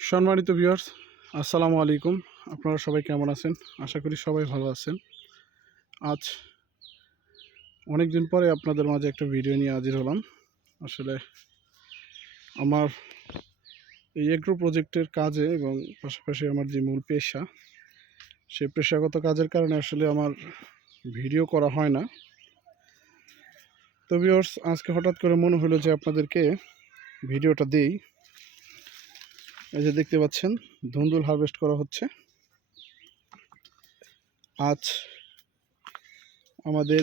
সম্মানিত ভিউয়ার্স, আসসালামু আলাইকুম। আপনারা সবাই কেমন আছেন? আশা করি সবাই ভালো আছেন। আজ অনেক দিন পরে আপনাদের মাঝে একটা ভিডিও নিয়ে হাজির হলাম। আসলে আমার এই এগ্রো প্রজেক্টের কাজে এবং পাশাপাশি আমার যে মূল পেশা, সেই পেশাগত কাজের কারণে আসলে আমার ভিডিও করা হয় না। তো ভিউয়ার্স, আজকে হঠাৎ করে মনে হলো যে আপনাদেরকে ভিডিওটা দেই। এই যে দেখতে পাচ্ছেন, ধুন্দুল হারভেস্ট করা হচ্ছে। আজ আমাদের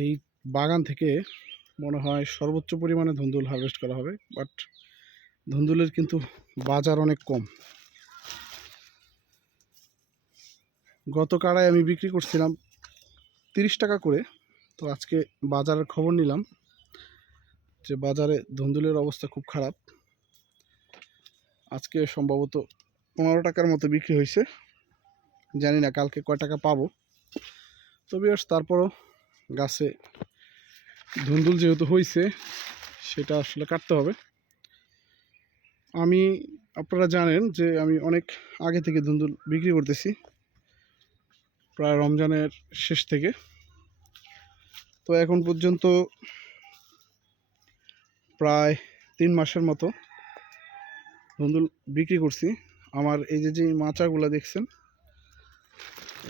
এই বাগান থেকে মনে হয় সর্বোচ্চ পরিমাণে ধুন্দুল হারভেস্ট করা হবে, বাট ধুন্দুলের কিন্তু বাজার অনেক কম। গত কাড়ায় আমি বিক্রি করছিলাম 30 টাকা করে। তো আজকে বাজারের খবর নিলাম যে বাজারে ধুন্দুলের অবস্থা খুব খারাপ। আজকে সম্ভবত 15 টাকার মতো বিক্রি হয়েছে, জানি না কালকে কয় টাকা পাবো। তবে তারপরও গাছে ধুন্দুল যেহেতু হয়েছে, সেটা আসলে কাটতে হবে। আপনারা জানেন যে আমি অনেক আগে থেকে ধুন্দুল বিক্রি করতেছি, প্রায় রমজানের শেষ থেকে। তো এখন পর্যন্ত প্রায় 3 মাসের মতো ধুন্দুল বিক্রি করছি। আমার এই যে মাচাগুলো দেখছেন,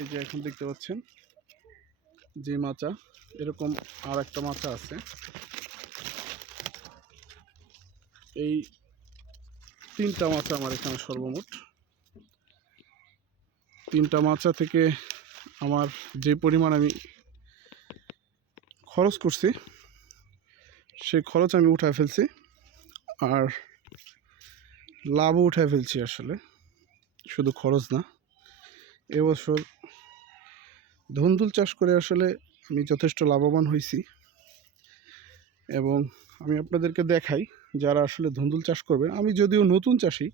এই যে এখন দেখতে পাচ্ছেন যে মাচা, এরকম আর একটা মাচা আছে। এই 3টা মাচা আমার এখানে সর্বমোট। 3টা মাচা থেকে আমার যে পরিমাণ আমি খরচ করছি, সেই খরচ আমি উঠায় ফেলছি, আর লাভও উঠায় ফেলছি। আসলে শুধু খরচ না, এবছর ধুন্দুল চাষ করে আসলে আমি যথেষ্ট লাভবান হয়েছি। এবং আমি আপনাদেরকে দেখাই, যারা আসলে ধুন্দুল চাষ করবে, আমি যদিও নতুন চাষি,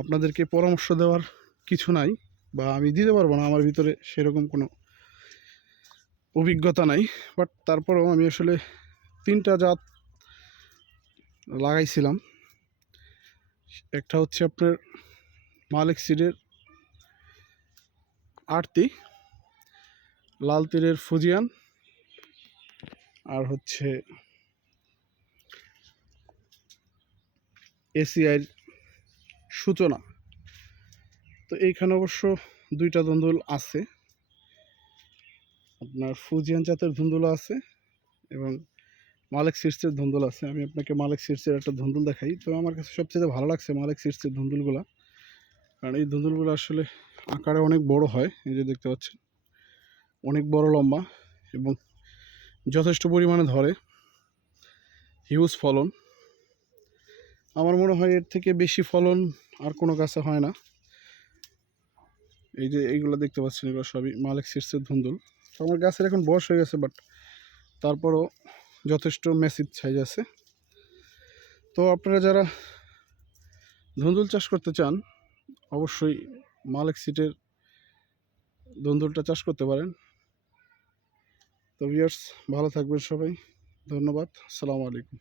আপনাদেরকে পরামর্শ দেওয়ার কিছু নাই, বা আমি দিতে পারবো না, আমার ভিতরে সেরকম কোনো অভিজ্ঞতা নাই। বাট তারপরেও আমি আসলে 3টা জাত লাগাইছিলাম। একটা হচ্ছে আপনার মালিক সিডের আরতি, লাল তীরের ফুজিয়ান, আর হচ্ছে এসিআইয়ের সূচনা। তো এইখানে অবশ্য 2টা ধুন্দুল আছে, আপনার ফুজিয়ান জাতের ধুন্দুল আছে এবং মালিক সিডসের ধুন্দুল আছে। আমি আপনাকে মালিক সিডসের একটা ধুন্দুল দেখাই। তো আমার কাছে সবচেয়ে ভালো লাগছে মালিক সিডসের ধুন্দুলগুলো, কারণ এই ধুন্দুলগুলো আসলে আকারে অনেক বড় হয়। এই যে দেখতে পাচ্ছেন, অনেক বড় লম্বা এবং যথেষ্ট পরিমাণে ধরে, হিউজ ফলন। আমার মনে হয় এর থেকে বেশি ফলন আর কোনো গাছে হয় না। এই যে এইগুলো দেখতে পাচ্ছেন, এগুলো সবই মালিক সিডসের ধুন্দুল। তো আমার গাছের এখন বয়স হয়ে গেছে, বাট তারপরও যথেষ্ট ম্যাসিভ সাইজ আছে। তো আপনারা যারা ধুন্দুল চাষ করতে চান, অবশ্যই মালিক সিডের ধুন্দুলটা চাষ করতে পারেন। তো ভিউয়ার্স, ভালো থাকবেন সবাই। ধন্যবাদ। আসসালামু আলাইকুম।